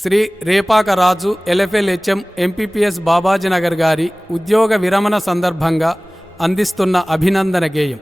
Shri Repaka Raju LFL HM MPPS Babajinagar గారి ఉద్యోగ విరమణ సందర్భంగా అందిస్తున్న అభినందన గేయం.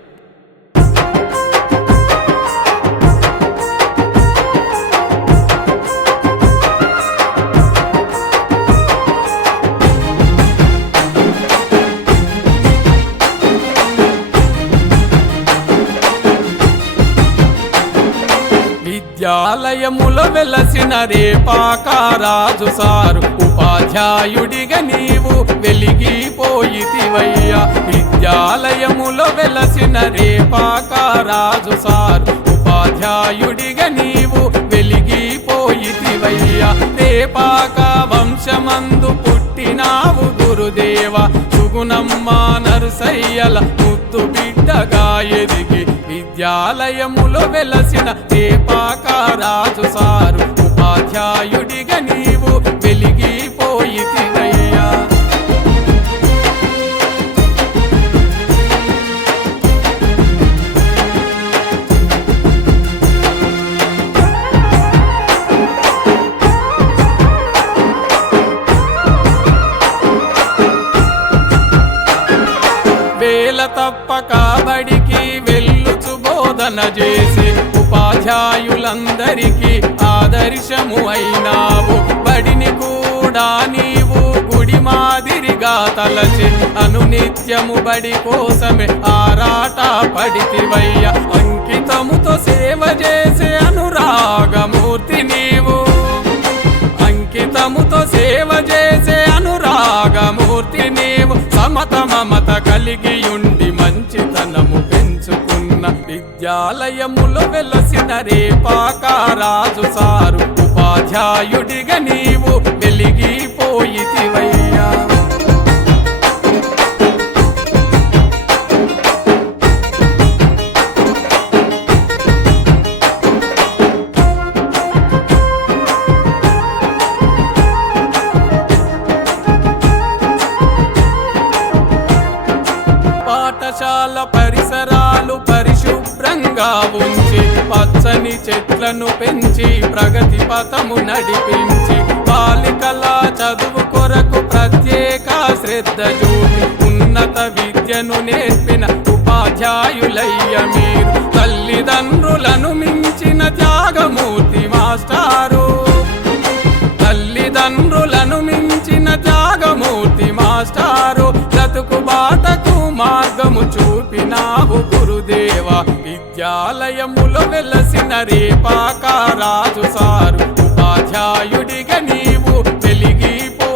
విద్యాలయముల వెలసిన రేపాక రాజు సారు. ఉపాధ్యాయుడిగా నీవు వెలిగిపోయితివయ్యా. విద్యాలయముల వెలసిన రేపాక రాజు సారు. ఉపాధ్యాయుడిగా నీవు వెలిగిపోయితివయ్యా. రేపాక వంశమందు పుట్టినావు గురుదేవ. సుగుణమ్మ నరుసయ్యల ముత్తు బిడ్డగా ఎదిగి విద్యాలయములో వెలసిన రేపాక రాజు సారు? ఉపాధ్యాయుడిగా నీవు వెలిగిపోయితివయ్యా వేల తప్పక బడికి బోధన చేసి ఉపాధ్యాయులందరికీ ఆదర్శము అయినావు. బడిని కూడా నీవు గుడి మాదిరిగా తలచి అనునిత్యము బడి కోసమే ఆరాట పడితివయ్య. అంకితముతో సేవ చేసే అనురాగమూర్తి నీవు. అంకితముతో సేవ చేసే అనురాగమూర్తి నీవు. సమత మమత విద్యాలయములో వెలసిన రేపాక రాజు సారు ఉపాధ్యాయుడిగా నీవు వెలిగిపోయితివయ్యా పాఠశాల పరిసరాలు పరిశుభ్రంగా ఉంచి పచ్చని చెట్లను పెంచి ప్రగతి పథము నడిపించి బాలికల చదువు కొరకు ప్రత్యేక శ్రద్ధ చూపి ఉన్నత విద్యను నేర్పిన ఉపాధ్యాయులయ్య మీరు. తల్లిదండ్రులను మించిన త్యాగమూర్తి మాస్టారు విద్యాలయములో వెలసిన రేపాక రాజు సారు. ఉపాధ్యాయుడిగా నీవు వెలిగిపోయితివయ్యా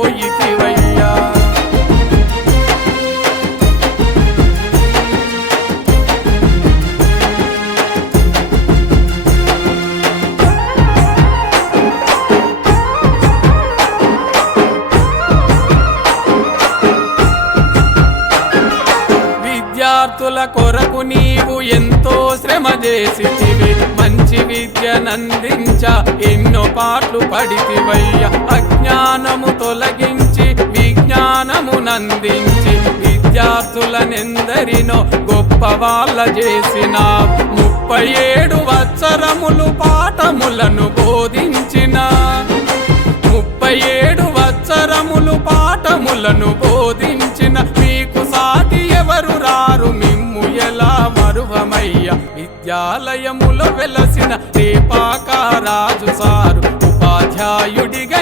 విద్యార్థుల కొరకు నీవు ఎంతో చేసితివి మంచి విద్యనందించ ఎన్నో పాటలు పడితివయ్య. అజ్ఞానము తొలగించి విజ్ఞానము నందించి విద్యార్థులనెందరినో గొప్ప వాళ్ళ చేసిన ముప్పై ఏడు వత్సరములు పాఠములను బోధించిన. ముప్పై ఏడు వత్సరములు పాఠములను బోధించిన. మీకు సాటి ఎవరు రారు మిమ్ము ఎలా మరువమయ్య? విద్యాలయములో వెలసిన రేపాక రాజు సారు ఉపాధ్యాయుడిగా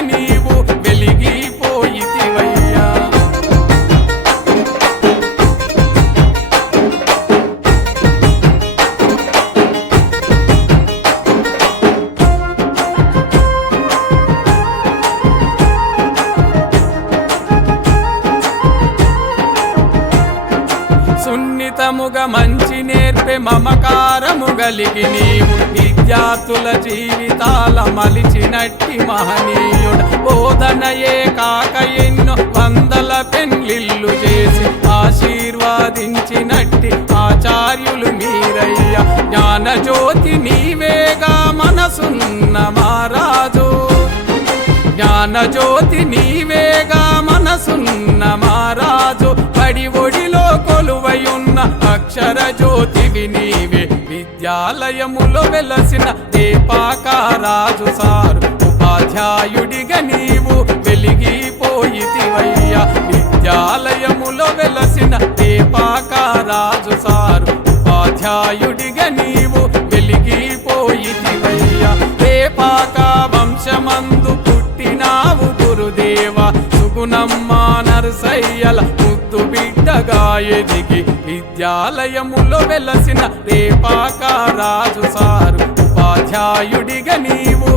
సున్నితముగా మంచి నేర్పే మమకారము గలిగి నీవు విద్యార్థుల జీవితాల మలిచినట్టి మహనీయుడు. బోధనయే కాక ఎన్నో వందల పెళ్ళిళ్ళు జ్ఞానజ్యోతి నీవేగా మనసున్న మహారాజు పడి ఒడిలో కొలువయున్న అక్షర జ్యోతివి నీవే. విద్యాలయములో వెలసిన దీపాక రాజు సారు. ఉపాధ్యాయుడిగా నీవు వెలిగిపోయితివయ్యా. విద్యాలయములో వెలసిన దీపాకారాజు సారు. ఉపాధ్యాయుడిగా నీవు సుగుణమ్మ నరసయ్యల ముద్దు బిడ్డగా ఎదిగి విద్యాలయములో వెలసిన రేపాక రాజు సారు. ఉపాధ్యాయుడిగా నీవు